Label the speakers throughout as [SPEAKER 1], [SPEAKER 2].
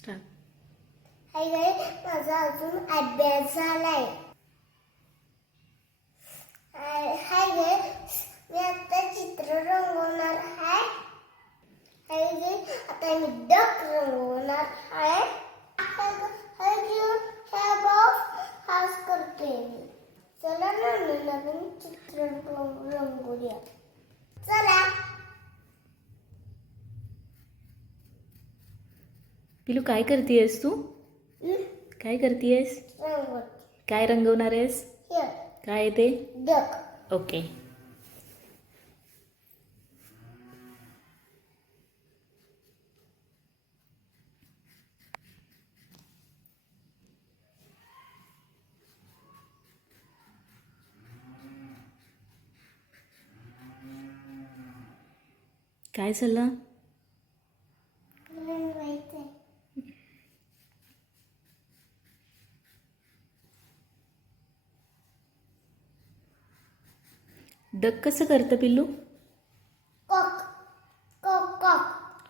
[SPEAKER 1] Start
[SPEAKER 2] hi गाय माझा अजून अभ्यास झालाय. हाय हाय गाय मी आता चित्र रंगवणार आहे हाय गाय आता मी डक रंगवणार आहे हाय घेऊन ह्या बॉक्स हास करते मी. चला ना नवीन चित्र रंग- रंगवूया चला
[SPEAKER 1] पिलू काय करतेयस तू? काय करतेयस? काय रंगवणार आहेस? काय ते. ओके. काय झालं डक कसं करतं पिल्लू.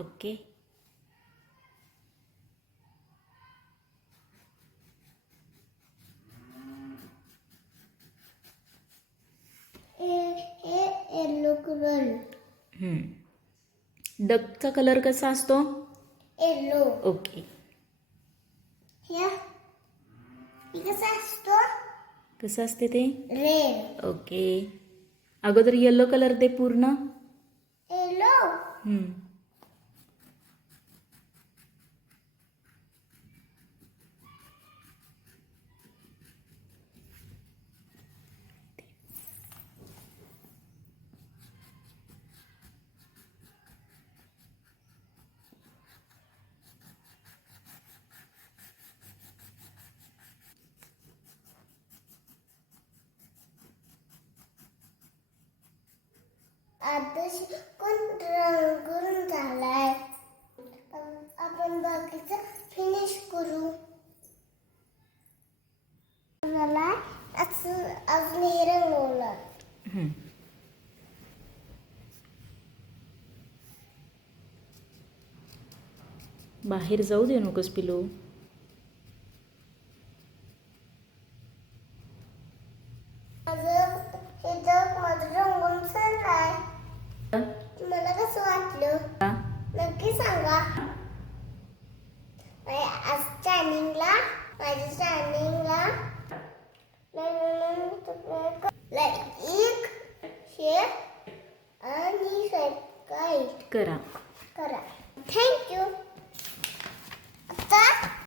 [SPEAKER 1] ओके.
[SPEAKER 2] येलो कलर
[SPEAKER 1] डकचा कलर कसा असतो?
[SPEAKER 2] Yellow
[SPEAKER 1] okay.
[SPEAKER 2] कसं असतो?
[SPEAKER 1] कसं असते ते?
[SPEAKER 2] Red
[SPEAKER 1] okay. अगोदर येलो कलर दे पूर्ण.
[SPEAKER 2] येलो
[SPEAKER 1] आदर्श
[SPEAKER 2] आता कोण करून झालाय? आपण बाकीचं फिनिश करू. मला असं अजून हे रंगवलं.
[SPEAKER 1] बाहेर जाऊ दे नकोस पिलो
[SPEAKER 2] माझं हे जग माझं रंगून झालाय मला कसं वाटलं? नक्की सांगा. आज चॅनिंगला माझ्या चॅनिंगला लाईक शेअर आणि सबस्क्राईब
[SPEAKER 1] करा.
[SPEAKER 2] करा.